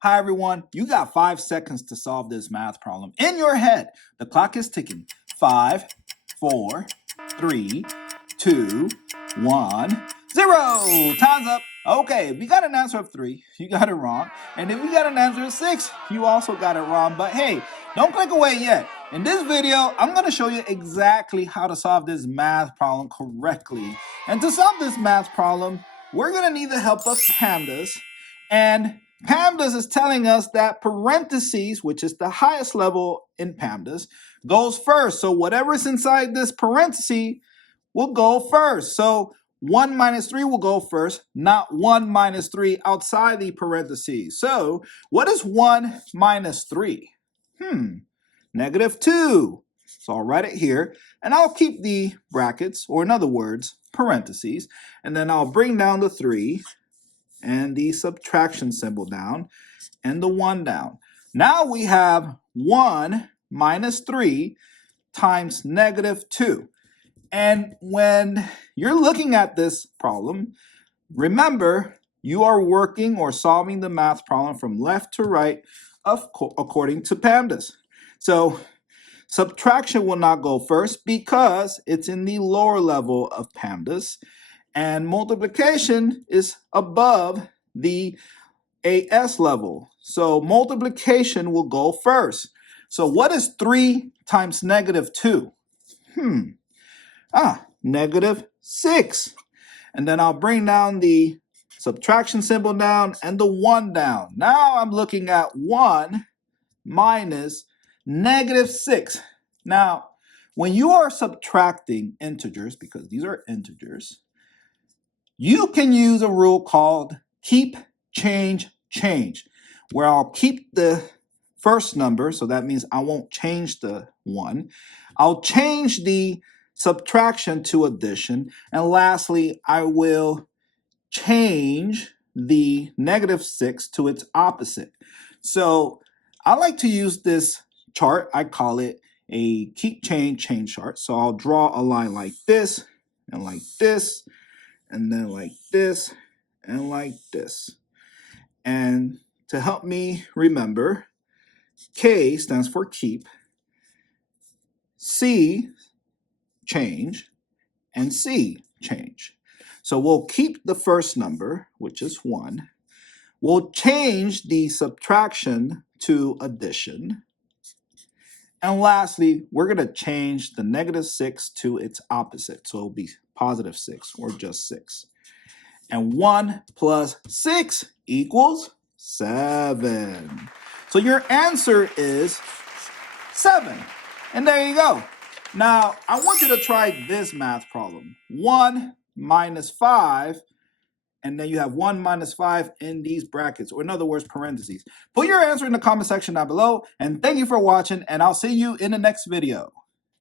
Hi everyone, you got 5 seconds to solve this math problem. In your head, the clock is ticking. 5, 4, 3, 2, 1, 0. Time's up. Okay, if you got an answer of 3, you got it wrong. And if you got an answer of 6, you also got it wrong. But hey, don't click away yet. In this video, I'm going to show you exactly how to solve this math problem correctly. And to solve this math problem, we're going to need the help of pandas. And PAMDAS is telling us that parentheses, which is the highest level in PAMDAS, goes first. So whatever's inside this parenthesis will go first. So 1 minus 3 will go first, not 1 minus 3 outside the parentheses. So what is 1 minus 3? Negative 2. So I'll write it here, and I'll keep the brackets, or in other words, parentheses, and then I'll bring down the 3, and the subtraction symbol down, and the 1 down. Now we have 1 minus 3 times negative 2. And when you're looking at this problem, remember you are working or solving the math problem from left to right according to PAMDAS. So subtraction will not go first because it's in the lower level of PAMDAS. And multiplication is above the AS level. So multiplication will go first. So what is 3 times negative 2? Negative 6. And then I'll bring down the subtraction symbol down and the 1 down. Now I'm looking at 1 minus negative 6. Now, when you are subtracting integers, because these are integers, you can use a rule called keep, change, change, where I'll keep the first number, so that means I won't change the 1. I'll change the subtraction to addition, and lastly, I will change the negative 6 to its opposite. So I like to use this chart. I call it a keep, change, change chart. So I'll draw a line like this, and like this, and then like this, and like this. And to help me remember, K stands for keep, C, change, and C, change. So we'll keep the first number, which is 1. We'll change the subtraction to addition. And lastly, we're going to change the negative 6 to its opposite. So it'll be positive 6 or just 6. And 1 plus 6 equals 7. So your answer is 7. And there you go. Now, I want you to try this math problem. 1 minus 5, and then you have 1 minus 5 in these brackets, or in other words, parentheses. Put your answer in the comment section down below, and thank you for watching, and I'll see you in the next video.